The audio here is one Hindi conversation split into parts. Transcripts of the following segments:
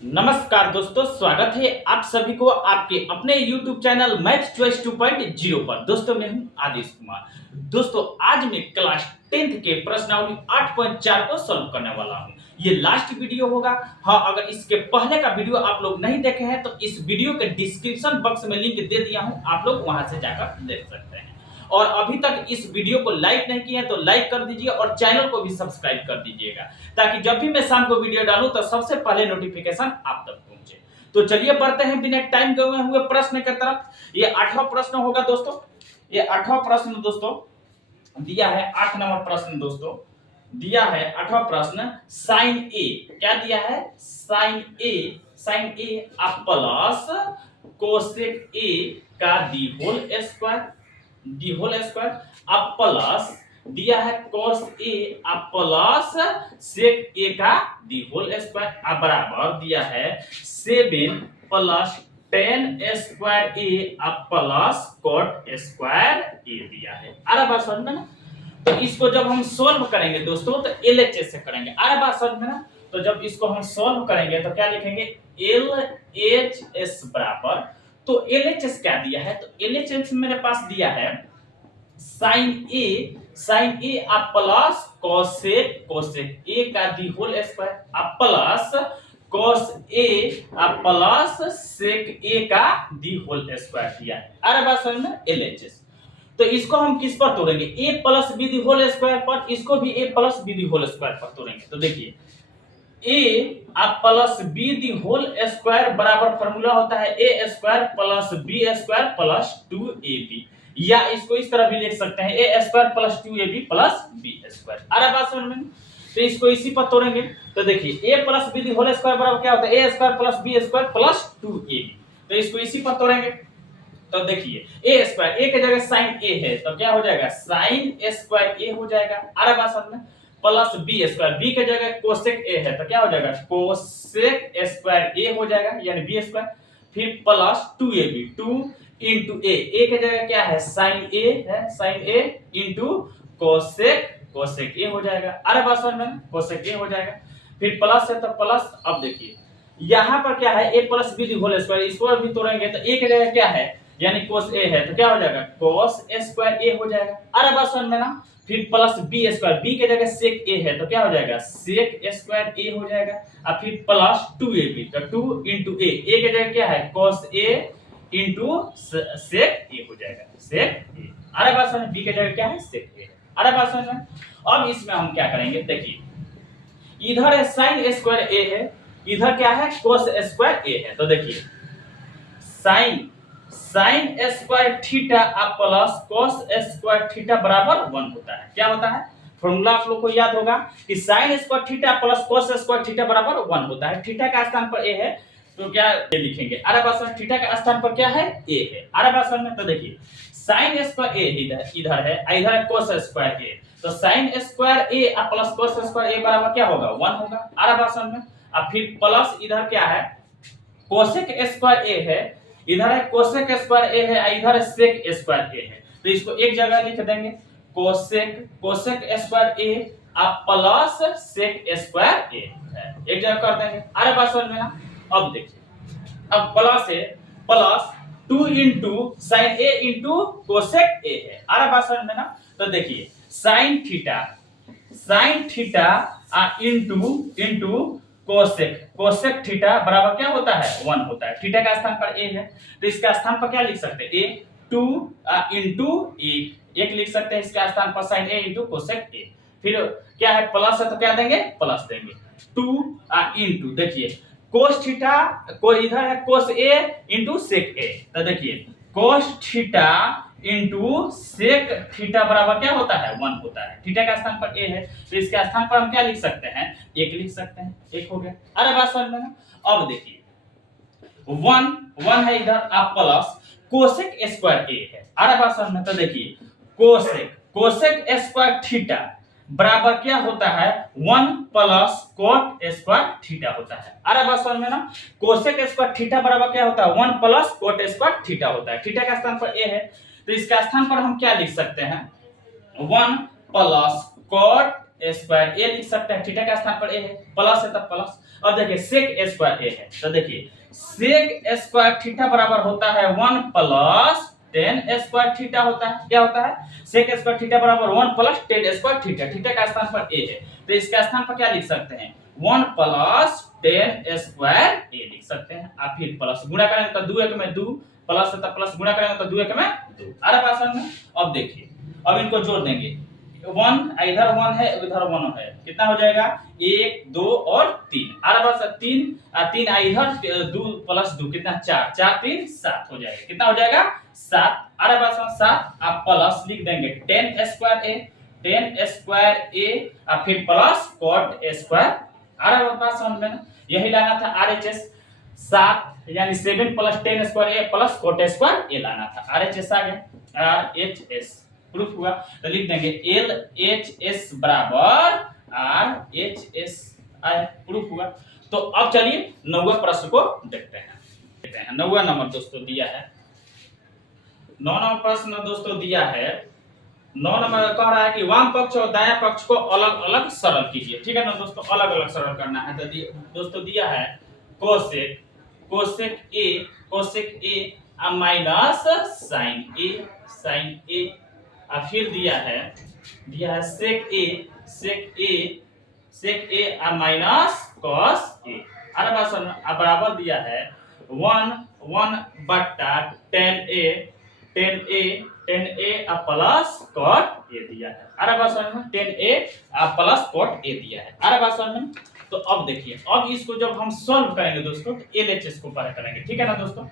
नमस्कार दोस्तों, स्वागत है आप सभी को आपके अपने YouTube चैनल मैथ्स चॉइस 2.0 पर। दोस्तों मैं हूं आदिश कुमार। दोस्तों आज मैं क्लास 10th के प्रश्नावली 8.4 को सॉल्व करने वाला हूं। ये लास्ट वीडियो होगा। हाँ, अगर इसके पहले का वीडियो आप लोग नहीं देखे हैं तो इस वीडियो के डिस्क्रिप्शन बॉक्स में लिंक दे दिया हूं, आप लोग वहां से जाकर देख सकते हैं। और अभी तक इस वीडियो को लाइक नहीं किया है तो लाइक कर दीजिए और चैनल को भी सब्सक्राइब कर दीजिएगा, ताकि जब भी मैं शाम को वीडियो डालूं तो सबसे पहले नोटिफिकेशन आप तक पहुंचे। तो चलिए बढ़ते हैं बिना टाइम गए हुए प्रश्न की तरफ। ये 8वां प्रश्न होगा दोस्तों। ये 8वां प्रश्न दोस्तों दिया है, 8 नंबर प्रश्न दोस्तों दिया है। 8वां प्रश्न साइन ए क्या दिया है? साइन ए आप प्लस कोसेक ए का डी होल स्क्वायर अब प्लस दिया है cos a अब प्लस sec a का डी होल स्क्वायर अब बराबर दिया है 7 प्लस 10 स्क्वायर a अब प्लस cot स्क्वायर a दिया है। अरे बात समझ में ना? तो इसको जब हम सॉल्व करेंगे दोस्तों तो LHS से करेंगे। अरे बात समझ में ना? तो जब इसको हम सॉल्व करेंगे तो क्या लिखेंगे? LHS बराबर, तो LHS क्या दिया है? तो LHS मेरे पास दिया है साइन ए आप प्लस कोसेक ए का दी होल स्क्वायर आप प्लस cos ए आप प्लस sec ए का दी होल स्क्वायर दिया है। अरे बात समझ में? LHS। तो इसको हम किस पर तोड़ेंगे? a plus be the whole square पर। इसको भी a plus be the whole square पर तोड़ेंगे। तो देखिए a आप plus be the whole square बराबर फॉर्मूला होता है a square plus B square plus 2ab, या इसको इस तरह भी लिख सकते हैं a square plus 2ab plus B square. अरे बात समझ में? तो इसको इसी पर तोड़ेंगे। तो देखिए a plus be the whole square बराबर क्या होता है? a square plus B square plus 2ab। तो इसको इसी पर तोड़ेंगे। तो देखिए a स्क्वायर, a की जगह साइन a है तो क्या हो जाएगा? साइन स्क्वायर a हो जाएगा। अरे बात समझ में? प्लस बी स्क्वायर, बी की जगह कोसेक a है तो क्या हो जाएगा? कोसेक स्क्वायर a हो जाएगा, यानी बी स्क्वायर। फिर प्लस 2ab, 2 इंटू ए की जगह क्या है? साइन ए है, साइन ए इंटू कोसेक ए हो जाएगा। अरे बात समझ में? कोसेक ए हो जाएगा। फिर प्लस है तो प्लस, अब देखिए यहाँ पर क्या है? a plus be the whole square, इसको भी तोड़ेंगे तो a की जगह क्या है? यानी cos a है तो क्या हो जाएगा? cos स्क्वायर a हो जाएगा। अरे बात समझ में ना? फिर प्लस बी स्क्वायर, बी की जगह sec a है तो क्या हो जाएगा? sec स्क्वायर a हो जाएगा। अब फिर प्लस 2ab, तो 2 इंटू a की जगह क्या है? cos a into sec a हो जाएगा, sec a। अरे बात समझ में? b की जगह क्या है? sec a। अरे बात समझ में? अब इसमें हम क्या करेंगे? देखिए इधर है sin स्क्वायर a है, इधर क्या है? cos स्क्वायर a है। तो देखिए साइन स्क्वायर थीटा अब प्लस cos स्क्वायर थीटा बराबर 1 होता है। क्या होता है? फॉर्मूला आप लोग को याद होगा कि sine square theta plus cos square theta बराबर 1 होता है। थीटा का स्थान पर a है तो क्या ये लिखेंगे? अरे बात समझ, थीटा का स्थान पर क्या है? a है। अरे बात समझ में? तो देखिए साइन स्क्वायर a इधर है, इधर है cos स्क्वायर a, तो साइन स्क्वायर a अब प्लस cos स्क्वायर a बराबर क्या होगा? 1 होगा। अरे बात समझ में? अब फिर प्लस इधर क्या है? कोसेक स्क्वायर a है, इधर है कोसेक स्क्वायर a है, इधर है सेक स्क्वायर a है। तो इसको एक जगह लिख देंगे, कोसेक स्क्वायर a अब प्लस सेक स्क्वायर a है, एक जगह कर देंगे। अरे बात समझ में ना? अब देखिए अब प्लस है, plus 2 into sine a into cosec a है। अरे बात समझ में ना? तो देखिए sine theta into cosec theta बराबर क्या होता है? 1 होता है। थीटा का स्थान पर a है तो इसका स्थान पर क्या लिख सकते हैं? a 2 इंटू एक लिख सकते हैं, इसका स्थान पर sign a into cosec a। फिर क्या है? प्लस है तो क्या देंगे? प्लस देंगे। 2 इंटू देखिए कोस थीटा को इधर है कोस a इंटू सेक a, तो देखिए cos theta into sec theta बराबर क्या होता है? 1 होता है। थीटा का स्थान पर a है तो इसके स्थान पर हम क्या लिख सकते हैं? 1 लिख सकते हैं। 1 हो गया। अरे बात समझ में ना? अब देखिए 1 है इधर, आप प्लस कोसेक स्क्वायर a है। अरे बात समझ में? तो देखिए कोसेक स्क्वायर थीटा बराबर क्या होता है? 1 प्लस कोट स्क्वायर थीटा होता है। अरे बात समझ में ना? कोसेक स्क्वायर थीटा बराबर क्या होता है? 1 प्लस कोट स्क्वायर थीटा होता है। थीटा का स्थान पर a है तो इसका स्थान पर हम क्या लिख सकते हैं? 1 प्लस कोट स्क्वायर ए लिख सकते हैं। थीटा का स्थान पर ए है, प्लस है तब प्लस। अब देखिए सेक ए स्क्वायर ए है, तो देखिए सेक ए स्क्वायर थीटा बराबर होता है 1 प्लस टेन स्क्वायर थीटा होता है। क्या होता है? सेक स्क्वायर थीटा बराबर 1 plus ten square theta. Theta का स्थान पर ए है, तो इसका स्थान पर क्या लिख सकते हैं? 1 प्लस टेन स्क्वायर ए लिख सकते हैं। आप फिर प्लस गुणा करेंगे तो 2 एक में 2, प्लस है तो प्लस गुणा करेंगे तो 2 एक में 2। आ रहा बात में? अब देखिए, अब इनको जोड़ देंगे, 1 इधर 1 है उधर 1 है, कितना हो जाएगा? 1 2 और 3। आ रहा बात? 3 3 इधर 2 प्लस 2 कितना? 4 4 3 7 हो जाएगा। कितना हो जाएगा? 7। आ रहा बात? 7। आप प्लस लिख देंगे टेन स्क्वायर ए, टेन स्क्वायर ए और फिर प्लस कॉट स्क्वायर। आ रहा बात समझ में ना? यही लाना था आरएचएस 7 यानी 7 प्लस टेन स्क्वायर ए प्लस कॉट स्क्वायर ए लाना था। आरएचएस आ गया, आरएचएस प्रूफ हुआ। तो लिख देंगे एल एच एस बराबर R H S I, proof हुआ। तो अब चलिए 9वें प्रश्न को देखते हैं। 9वां नंबर दोस्तों दिया है, 9 नंबर प्रश्न दोस्तों दिया है। 9 नंबर कह रहा है कि वाम पक्ष और दायां पक्ष को अलग अलग सरल कीजिए। ठीक है ना दोस्तों, अलग अलग सरल करना है। तो दोस्तों दिया है कोसेक, कोसेक ए माइनस साइन ए, साइन ए। और फिर दिया है सेक ए माइनस कॉस ए। अरे बात सुन, बराबर दिया है 1 बट्टा ten A plus cot A दिया है। अरे बात समझ में? 10a प्लस कॉट ए दिया है। अरे बात समझ में? तो अब देखिए, अब इसको जब हम सॉल्व करेंगे दोस्तों तो एलएचएस को पता करेंगे। ठीक है ना दोस्तों?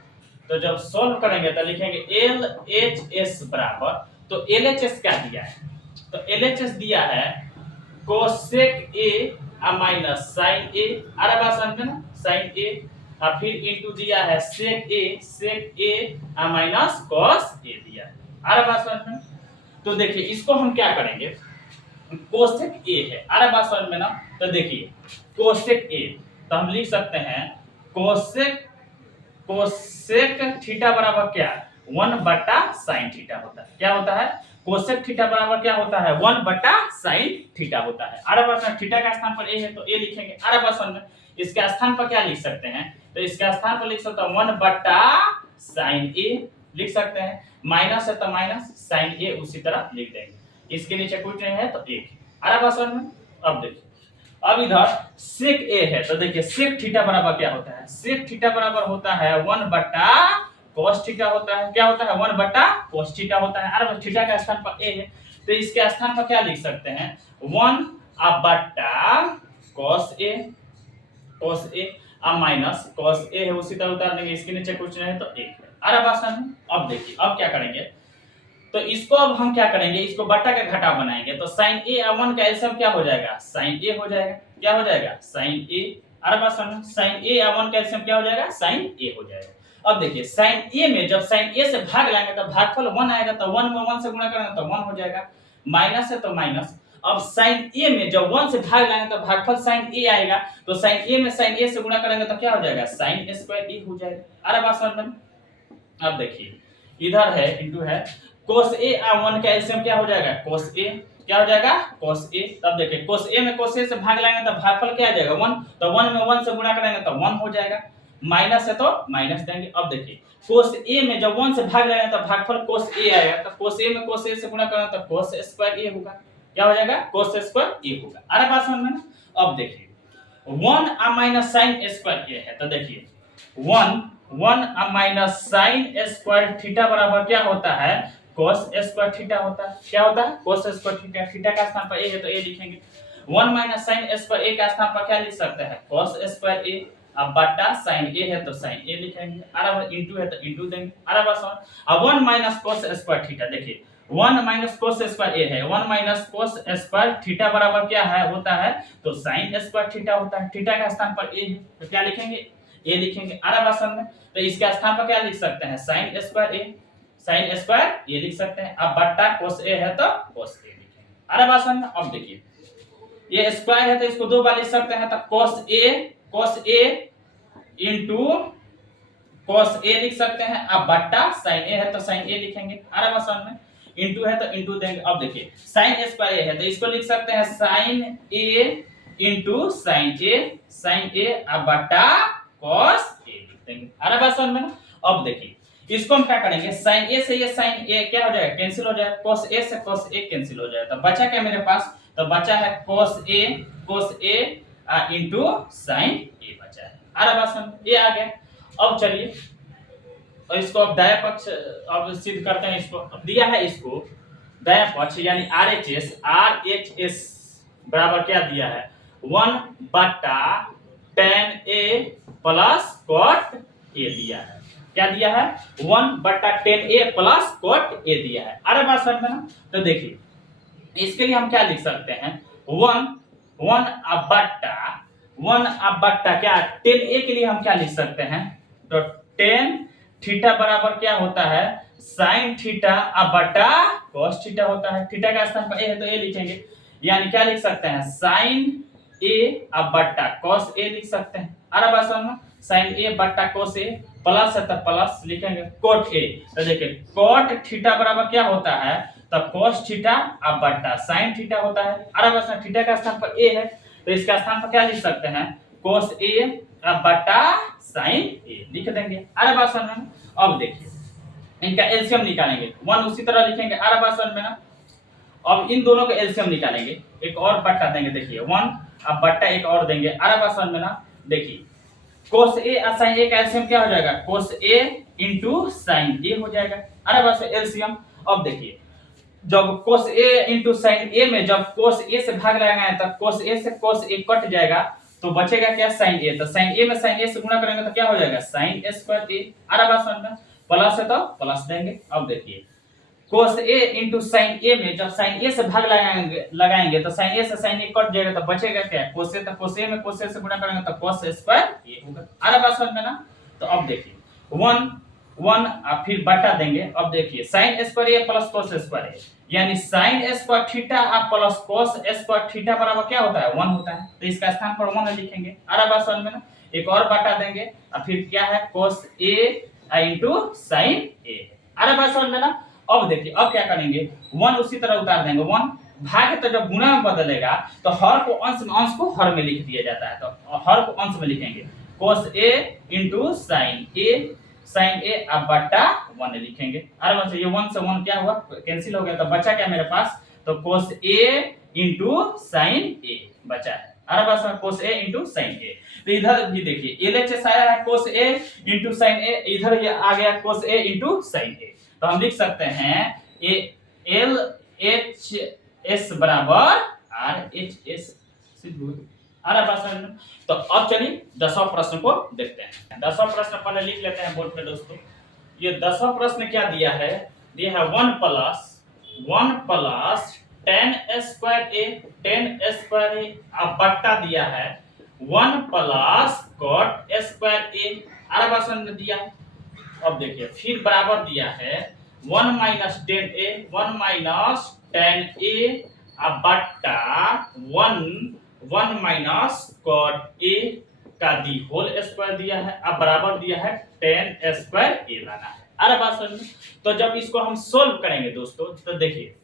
तो जब सॉल्व करेंगे तो लिखेंगे एलएचएस बराबर, तो एलएचएस क्या दिया है? तो एलएचएस दिया है कोसेक ए माइनस साइन ए। अरे बात समझ में ना? साइन ए और फिर इनटू दिया है सेक ए माइनस कॉस ए दिया है। अरे बात समझ में? तो देखिए इसको हम क्या करेंगे, कोसेक ए है। अरे बात समझ में ना? तो देखिए कोसेक ए, तो हम लिख सकते हैं कोसेक थीटा बराबर क्या? 1 बटा साइन थीटा होता है। क्या होता है? कोसेक थीटा बराबर क्या होता है? 1 बटा साइन थीटा होता है। अरे बात समझ, थीटा का स्थान पर ए है तो ए लिखेंगे। अरे बात समझ में? इसके स्थान पर क्या लिख सकते हैं? तो इसके स्थान पर लिख सकते हैं 1 बटा साइन ए लिख सकते हैं, माइनस है तो माइनस, साइन ए उसी तरह लिख देंगे। इसके नीचे कुछ नहीं है तो 1। अरे बात समझ में? अब देखिए, अब इधर सेक ए है, तो देखिए सेक थीटा बराबर क्या होता है? सेक थीटा बराबर होता है 1 बटा cos थीटा होता है। क्या होता है? 1 बटा cos थीटा होता है। अरे थीटा का स्थान पर ए है तो इसके स्थान पर क्या लिख सकते हैं? 1 बटा cos ए माइनस cos ए है उसी तरह उतार देंगे। इसके नीचे कुछ नहीं है तो 1 है। अरे बात समझ में? अब देखिए, अब क्या करेंगे, तो इसको अब हम क्या करेंगे, इसको बट्टा का घटा बनाएंगे। तो साइन ए और 1 का एलसीएम क्या हो जाएगा? साइन ए हो जाएगा। क्या हो जाएगा? साइन ए। अरे बात समझ, साइन ए और 1 का एलसीएम क्या हो जाएगा? साइन ए हो जाएगा। अब देखिए साइन ए में जब साइन ए से भाग लाएंगे तो भागफल 1 आएगा, तो 1 में 1 से गुणा करेंगे तो 1 हो जाएगा। माइनस है तो माइनस। अब साइन ए में जब 1 से भाग लाएंगे तो भागफल साइन ए आएगा, तो साइन ए में साइन ए से गुणा करेंगे तो क्या हो जाएगा? साइन स्क्वायर ए हो जाएगा। अरे बात समझ में? अब देखिए इधर है इंटू है cos a और 1 का एलसीएम क्या हो जाएगा? cos a। क्या हो जाएगा? cos a। तब देखिए cos a में cos a से भाग लाएंगे तो भागफल क्या आ जाएगा? 1। तो 1 में 1 से गुणा करेंगे तो 1 हो जाएगा। माइनस है तो माइनस देंगे। अब देखिए cos a में जब 1 से भाग लाएंगे तो भागफल cos a आएगा, तो cos a में cos a से गुणा करेंगे तो cos स्क्वायर a होगा। क्या हो जाएगा? cos स्क्वायर a होगा। अरे बात समझ में ना? अब देखिए 1 माइनस sin स्क्वायर a है, तो देखिए 1 माइनस साइन स्क्वायर थीटा बराबर क्या होता है? cos स्क्वायर थीटा होता है। क्या होता है? cos square theta. थीटा का स्थान पर a है तो a लिखेंगे। 1 माइनस साइन स्क्वायर a का स्थान पर क्या लिख सकते हैं? cos square a। अब बटा साइन a है तो साइन a लिखेंगे। अरे इंटू है तो इंटू देंगे। अरे बस अब 1 माइनस cos स्क्वायर थीटा, देखिए 1 माइनस cos स्क्वायर a है, 1 माइनस cos स्क्वायर थीटा बराबर क्या है होता है? तो साइन स्क्वायर थीटा होता है। थीटा का स्थान पर a है तो क्या लिखेंगे? a लिखेंगे। अरे बात समझ में? तो इसके स्थान पर क्या लिख सकते हैं? Sine square a, sine square ये लिख सकते हैं। अब बट्टा cos a है तो cos a लिखेंगे। अरे बात समझ में? अब देखिए ये स्क्वायर है तो इसको 2 बार लिख सकते हैं, तो cos a into cos a लिख सकते हैं। अब बट्टा sin a है तो sin a लिखेंगे। अरे बात समझ में? इनटू है तो इनटू देंगे। अब देखिए sin स्क्वायर a है तो इसको लिख सकते हैं sin a इंटू साइन ए अब बटा कॉस ए लिख देंगे। आ रहा बात समझ में ना। अब देखिए इसको हम क्या करेंगे, साइन ए से ये साइन ए क्या हो जाएगा, कैंसिल हो जाएगा, cos ए से cos ए कैंसिल हो जाएगा। तो बचा क्या मेरे पास, तो बचा है cos ए इंटू साइन ए बचा है। आ रहा बात समझ, ये आ गया। अब चलिए और इसको अब दाया पक्ष अब सिद्ध करते हैं। इसको अब दिया है, इसको दाया पक्ष यानी RHS बराबर क्या दिया है, 1 बटा tan A plus cot A दिया है। क्या दिया है, 1 बटा tan A plus cot A दिया है। अरे बात समझ में ना। तो देखिए इसके लिए हम क्या लिख सकते हैं, 1 अब बट्टा क्या tan A के लिए हम क्या लिख सकते हैं, तो tan थीटा बराबर क्या होता है, साइन थीटा अब बटा cos थीटा होता है। थीटा का स्थान पर a है तो a लिखेंगे, यानी क्या लिख सकते हैं, साइन a अब बटा cos a लिख सकते हैं। अरे बात समझ में, साइन a बटा cos a प्लस है तो प्लस लिखेंगे cot a। तो देखिए cot थीटा बराबर क्या होता है, तो cos थीटा अब बटा साइन थीटा होता है। अरे बात समझ, थीटा का स्थान पर a है तो इसका स्थान पर क्या लिख सकते हैं, cos a अब बटा साइन a लिख देंगे। अरे बात समझ में। अब देखिए इनका एलसीएम निकालेंगे, 1 उसी तरह लिखेंगे। अरे बात समझ में ना। अब इन दोनों का एलसीएम निकालेंगे, एक और बट्टा देंगे, देखिए 1 अब बट्टा एक और देंगे। अरे बात समझ में ना। देखिए cos a और sin a का एलसीएम क्या हो जाएगा, cos a into sin a हो जाएगा। अरे बात से एलसीएम। अब देखिए जब cos a into sin a में जब cos a से भाग लगाएंगे तब cos a से cos a कट जाएगा तो बचेगा क्या, sin a। तो sin a में sin a से गुणा करेंगे तो क्या हो जाएगा, sin a स्क्वायर a। अरे बात समझ में, प्लस है तो प्लस देंगे। अब देखिए cos a into sin a में जब sin a से भाग लगाएंगे तो sin a से sin a कट जाएगा तो बचेगा क्या, cos a। तो cos a में cos a से गुणा करेंगे तो cos स्क्वायर a होगा। अरे बात समझ में ना। तो अब देखिए 1 और फिर बटा देंगे। अब देखिए sin square a plus cos square a यानी sin square theta plus cos square theta बराबर क्या होता है, 1 होता है। तो इसका स्थान पर 1 लिखेंगे। अरे बात समझ में ना। एक और बटा देंगे और फिर क्या है, cos a into sin a। अरे बात समझ में ना। अब देखिए अब क्या करेंगे, 1 उसी तरह उतार देंगे। 1 भाग तो जब गुणा में बदलेगा तो हर को अंश में, अंश को हर में लिख दिया जाता है। तो हर को अंश में लिखेंगे, cos a into sin a अब बटा 1 लिखेंगे। अरे बस ये 1 से 1 क्या हुआ, कैंसिल हो गया तो बचा क्या मेरे पास, तो cos a into sin a बचा है। अरे बस cos a into sin a। तो इधर भी देखिए LHS आया है cos a into sin a, इधर ये आ गया cos a into sin a। तो हम लिख सकते हैं LHS बराबर RHS। अरे बात। तो अब चलिए 10वां प्रश्न को देखते हैं। 10वां प्रश्न पहले लिख लेते हैं बोर्ड पे दोस्तों। ये 10वां प्रश्न क्या दिया है, दिया है 1 प्लस tan स्क्वायर a अब बट्टा दिया है 1 प्लस cot स्क्वायर a। अरे बात समझ में दिया है। अब देखिए फिर बराबर दिया है 1 माइनस tan a अब बट्टा 1 माइनस cot a का दी होल स्क्वायर दिया है। अब बराबर दिया है tan स्क्वायर a लाना है। अरे बात समझ में। तो जब इसको हम सोल्व करेंगे दोस्तों तो देखिए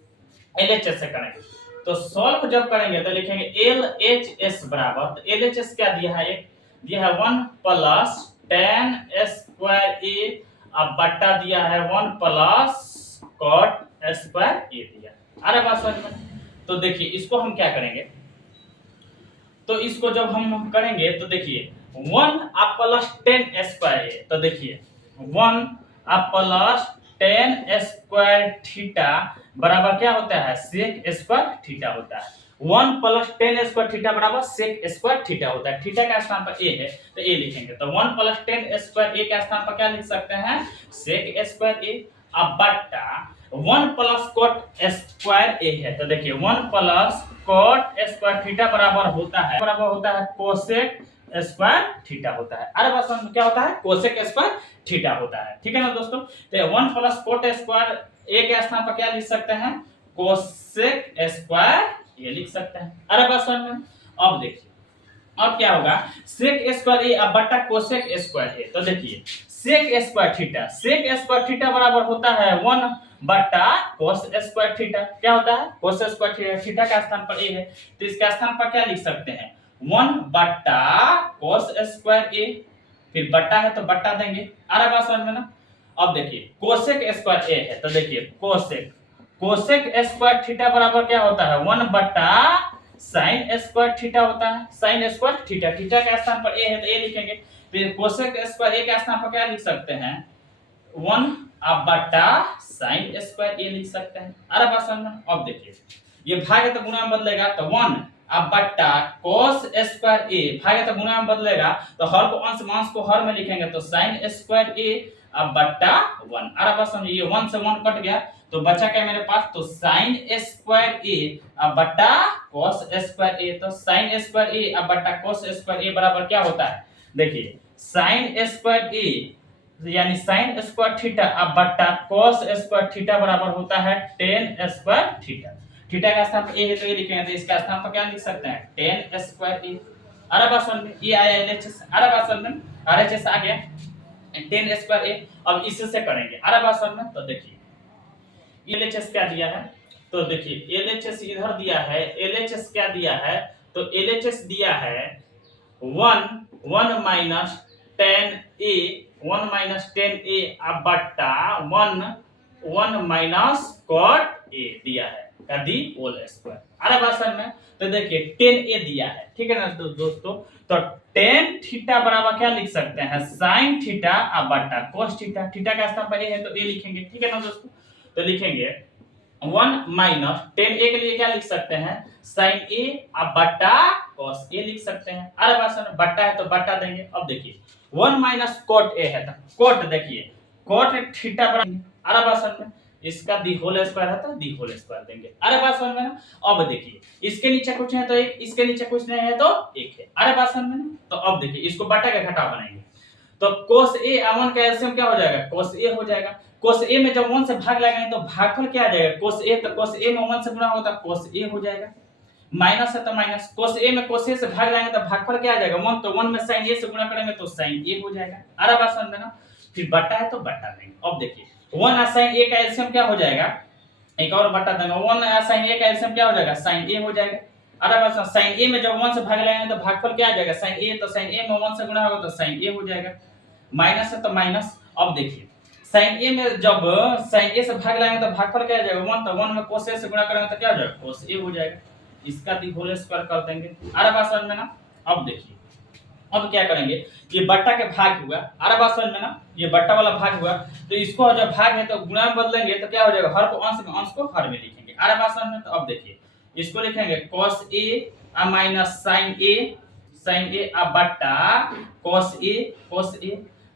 LHS से करेंगे, तो सोल्व जब करेंगे तो लिखेंगे LHS बराबर, तो LHS क्या दिया है, एक दिया है 1 प्लस tan स्क्वायर a अब बट्टा दिया है 1 प्लस cot स्क्वायर a दिया। अरे बात समझ में। तो देखिए इसको हम क्या करेंगे, तो इसको जब हम करेंगे तो देखिए 1 प्लस tan स्क्वायर a, तो देखिए 1 प्लस tan स्क्वायर थीटा बराबर क्या होता है, sec स्क्वायर थीटा होता है। 1 प्लस tan स्क्वायर थीटा बराबर sec स्क्वायर थीटा होता है। थीटा का स्थान पर a है तो a लिखेंगे। तो 1 प्लस tan स्क्वायर a का स्थान पर क्या लिख सकते हैं, sec स्क्वायर a अब बट्टा 1 प्लस cot स्क्वायर a है। तो देखिए 1 प्लस cot स्क्वायर थीटा बराबर होता है cosec स्क्वायर थीटा होता है। अरे बस क्या होता है, cosec स्क्वायर थीटा होता है। ठीक है ना दोस्तों। तो 1 प्लस cot स्क्वायर a के स्थान पर क्या लिख सकते हैं, cosec स्क्वायर ये लिख सकते हैं। अरे बस अब देखिए अब क्या होगा, sec स्क्वायर a अब बट्टा cosec स्क्वायर a। तो देखिए sec स्क्वायर थीटा बराबर होता है 1 बट्टा cos स्क्वायर थीटा। क्या होता है, cos स्क्वायर थीटा का स्थान पर a है तो इसका स्थान पर क्या लिख सकते हैं, 1/cos²a, फिर बट्टा है तो बट्टा देंगे। आ रहा बात समझ में ना। अब देखिए कोसेक² है तो देखिए कोसेक² थीटा बराबर क्या होता है 1/sin² होता है। sin² थीटा के स्थान पर ए है तो ए लिखेंगे। फिर कोसेक² के स्थान पर क्या लिख सकते हैं 1/sin² लिख सकते हैं। अरे बात समझ में। अब देखिए ये भाग है तो गुणा में बदलेगा तो 1/cos²a, भाग है तो गुणा में बदलेगा तो हर को अंश में, अंश को हर में लिखेंगे तो sin²a/1। अरे बात समझिए ये 1 से 1 कट गया तो बचा क्या मेरे पास तो sin²a/cos²a। तो sin²a/cos² बराबर क्या होता है देखिए sin² यानी sin² बराबर होता है tan²। थीटा का स्थान पर ए है तो ये लिखेंगे तो इसका स्थान पर क्या लिख सकते हैं tan²। अरे बात समझ में। ये आया एलएचएस। अरे बात समझ में आरएचएस आ गया tan²। अब इससे करेंगे। अरे बात समझ में। तो देखिए एलएचएस क्या दिया है तो देखिए एलएचएस इधर दिया है। एलएचएस क्या दिया है तो एलएचएस दिया है 1 1 दिया है का दी होल स्क्वायर। अरे बात समझ में। तो देखिए tan दिया है, ठीक है ना दोस्तों। तो tan थीटा बराबर क्या लिख सकते हैं sin θ/cos θ। थीटा का स्थान पर ए है तो ए लिखेंगे, ठीक है ना दोस्तों। तो लिखेंगे 1 tan के लिए क्या लिख सकते हैं sin a/cos a लिख सकते हैं। अरे बात समझ। बट्टा है तो बट्टा देंगे। अब देखिए 1 cot a है तो cot देखिए cot थीटा बराबर। अरे बात समझ में। इसका दी होल स्क्वायर है तो दी होल स्क्वायर देंगे। अरे बात समझ में ना। अब देखिए इसके नीचे कुछ है तो एक, इसके नीचे कुछ नहीं है तो एक है। अरे बात समझ में ना। तो अब देखिए इसको बटा के घटा बनाएंगे तो cos a 1 का एलसीएम क्या हो जाएगा cos a हो जाएगा। cos a में जब 1 से भाग लगाएंगे तो भागफल क्या आ जाएगा cos a। तो cos a में 1 से गुणा होता है cos a हो जाएगा। माइनस है तो माइनस cos a में cos a से भाग लगाएंगे तो भागफल क्या आ जाएगा 1। तो 1 में sin a से गुणा करेंगे तो sin a हो जाएगा। अरे बात समझ में ना। फिर बटा है तो बटा देंगे। अब देखिए 1 sin a का एलसीएम क्या हो जाएगा एक और बटा देंगे 1 sin a का एलसीएम क्या हो जाएगा sin a हो जाएगा। अरे बात sin a में जब 1 से भाग लगाएंगे तो भागफल क्या आ जाएगा sin a। तो sin a में 1 से गुणा होगा तो sin a हो जाएगा। माइनस है तो माइनस। अब देखिए sin a में जब sin a से भाग लगाएंगे तो भागफल क्या आ जाएगा 1। तो 1 में cos a से गुणा करेंगे तो क्या हो जाएगा cos a हो जाएगा। इसका दी होल स्क्वायर कर देंगे। अरे बात समझ में ना। अब देखिए अब क्या करेंगे ये बट्टा के भाग हुआ। अरे बात समझ में ना। ये बट्टा वाला भाग हुआ तो इसको जब भाग है तो गुणा में बदलेंगे तो क्या हो जाएगा हर को अंश में, अंश को हर में लिखेंगे। अरे बात समझ में। तो अब देखिए इसको लिखेंगे cos a sin a बट्टा cos a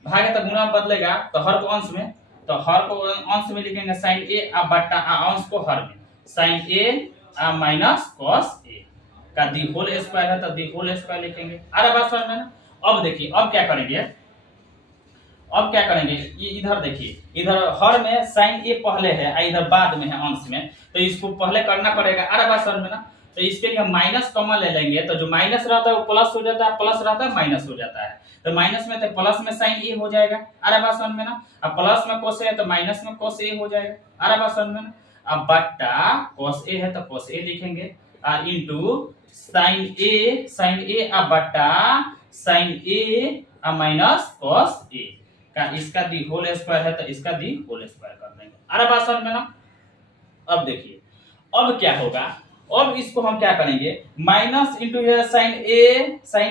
भाग है तो गुणा में बदलेगा तो हर को अंश में, तो हर को अंश में लिखेंगे sin a बट्टा अंश को हर में sin a cos a का दी होल स्क्वायर है तो दी होल स्क्वायर लिखेंगे। अरे बात समझ में ना। अब देखिए अब क्या करेंगे ये इधर देखिए इधर हर में sin a पहले है इधर बाद में है अंश में तो इसको पहले करना पड़ेगा। अरे बात समझ में ना। तो इसके लिए हम माइनस कॉमन ले लेंगे तो जो माइनस रहता है वो प्लस हो जाता है, प्लस रहता है माइनस हो जाता है। तो माइनस में तो प्लस में sin a हो जाएगा। अरे बात समझ में ना। अब प्लस में cos a है तो माइनस में cos a हो जाएगा। अरे बात समझ में ना। अब बट्टा cos a है तो cos a लिखेंगे और इनटू sin a बट्टा sin a minus cos a का इसका दी होल स्क्वायर है तो इसका दी होल स्क्वायर कर देंगे। अरे बात समझ में ना। अब देखिए अब क्या होगा अब इसको हम क्या करेंगे minus into sin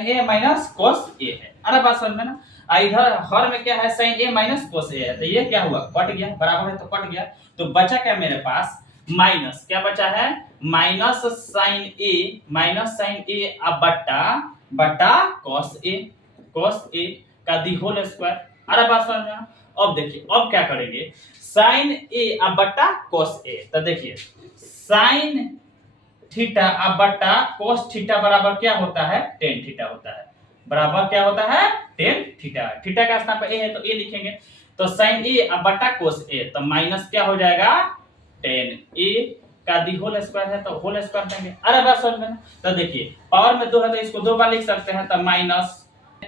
a minus cos a है। अरे बात समझ में ना। इधर हर में क्या है sin a minus cos a है तो ये क्या हुआ कट गया, बराबर है तो कट गया। तो बचा क्या मेरे पास माइनस क्या बचा है माइनस sin a बट्टा cos a का दी होल स्क्वायर। अरे बात समझ में। अब देखिए अब क्या करेंगे sin a बट्टा cos a। तो देखिए sin थीटा बट्टा cos थीटा बराबर क्या होता है tan थीटा होता है। बराबर क्या होता है tan थीटा। थीटा का स्थान पर a है तो a लिखेंगे तो sin a बट्टा cos a तो माइनस क्या हो जाएगा tan a का दी होल स्क्वायर है तो होल स्क्वायर देंगे। अरे बात समझ में। तो देखिए पावर में 2 है तो इसको 2 बार लिख सकते हैं तो minus a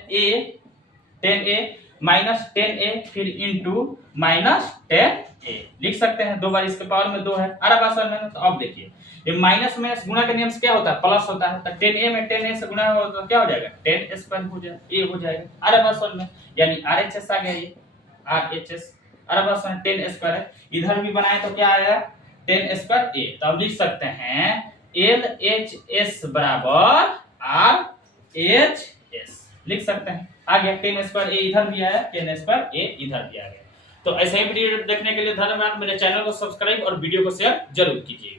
tan a minus tan a फिर इनटू माइनस tan a लिख सकते हैं 2 बार, इसके पावर में 2 है। अरे बात समझ में। तो अब देखिए ये माइनस माइनस गुणा के नियम से क्या होता है, प्लस होता है। तो 10a में 10a से गुणा हो तो क्या हो जाएगा, 10 स्क्वायर हो जाएगा, ए हो जाएगा आर में, यानी RHS आ गया, ये RHS आर 10 स्क्वायर है। इधर भी बनाए तो क्या आया 10 स्क्वायर ए। तो अब लिख सकते हैं LHS बराबर RHS, लिख सकते हैं। आ गया 10 स्क्वायर ए, इधर भी आया 10 स्क्वायर ए, इधर भी आ गया। तो ऐसे ही वीडियो देखने के लिए धन्यवाद। मेरे चैनल को सब्सक्राइब और वीडियो को शेयर जरूर कीजिएगा।